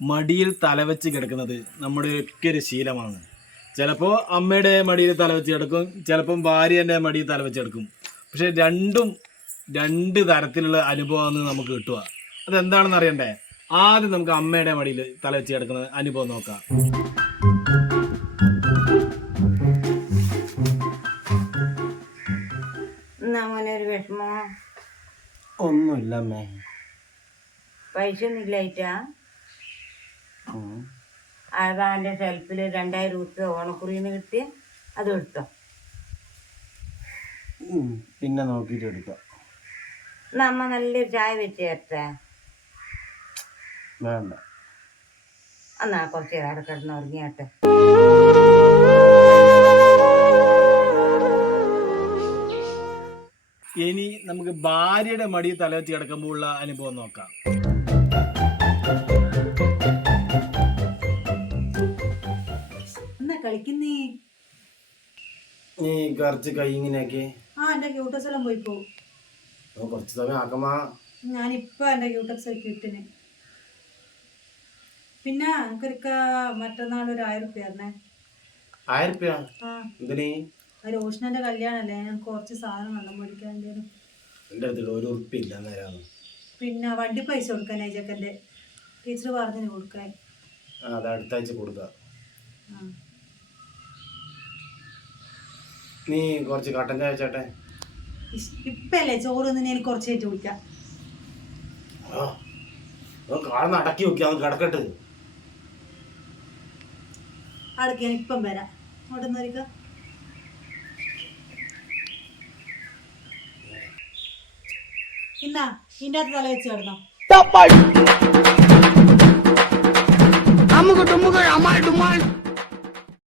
മടിയിൽ തലവെച്ച് കിടക്കുന്നത് നമ്മുടെ ഒക്കെ ഒരു ശീലമാണ്. ചിലപ്പോൾ അമ്മയുടെ മടിയിൽ തലവെച്ച് കിടക്കും, ചിലപ്പം ഭാര്യേൻ്റെ മടിയിൽ തലവെച്ച് കിടക്കും. പക്ഷെ രണ്ടും രണ്ട് തരത്തിലുള്ള അനുഭവമാണ് നമുക്ക് കിട്ടുക. അതെന്താണെന്ന് അറിയണ്ടേ? ആദ്യം നമുക്ക് അമ്മയുടെ മടിയിൽ തലവെച്ച് കിടക്കുന്ന അനുഭവം നോക്കാം. ഒരു വിഷമോ? ഒന്നുമില്ല അമ്മേ. പൈസ ഒന്നും ഇല്ലായിട്ടാ? അതാ എൻ്റെ ഷെൽഫിൽ 2000 രൂപ ഓണക്കുറിന്ന് കിട്ടിയ അത് എടുത്തോ. പിന്നെ നോക്കിയിട്ട് എടുക്കാം. നമ്മ നല്ലൊരു ചായ വെച്ച് തരട്ടെ? വേണ്ട. എന്നാ കുറച്ച് നേരം അവിടെ കിടന്ന് ഉറങ്ങിയാട്ടെ. ഇനി നമുക്ക് ഭാര്യയുടെ മടിയിൽ തലവെച്ച് കിടക്കുമ്പോഴുള്ള അനുഭവം നോക്കാം. എന്നാ കളിക്കുന്നേ? നീ കുറച്ച് കൈ ഇങ്ങനെയാക്കി. എന്റെ ക്യൂട്ടക്സ് എല്ലാം പോയി പോകും. കുറച്ച് സമയം ആക്കമാ. ഞാനിപ്പോ എന്റെ ക്യൂട്ടക്സ് ഒക്കെ ഇട്ടിന്. പിന്നെ എനിക്കൊരുക്ക മറ്റന്നാൾ ഒരു 1000 രൂപ തരണേ. 1000 രൂപ? എന്തിനീ? റോഷനന്റെ കല്യാണല്ലേ, ഞാൻ കുറച്ച് സാധനം വെള്ളം മേടിക്കാണ്ടായിരുന്നു. എന്റെ അടുത്ത് 1 ഉറുപ്പിക ഇല്ല നേരാണ്. പിന്നെ വണ്ടി പൈസ കൊടുക്കാൻ അയച്ചക്കന്റെ ടീച്ചർ പറഞ്ഞു കൊടുക്കാൻ. അത് അടുത്ത ആഴ്ച കൊടുക്കാം. നീ കുറച്ച് കട്ടൻ ചായ ചേട്ടെ. ഇപ്പല്ലേ ചോറ് നിന്ന് എനിക്ക് കുറച്ചായിട്ട് കുടിക്കാം. കാളന്ന് അടക്കി നോക്കി അത് കിടക്കട്ട്. അടക്കി ഞാൻ ഇപ്പം വരാം. അവിടെ നിന്ന് ഇന്നാ ഇതിൻ്റെ അകത്ത് തല വെച്ച് കിടന്നോ. അമ്മുക്ക് ടുമ്മുകൾ അമ്മാൾ ഡുമ്മാൾ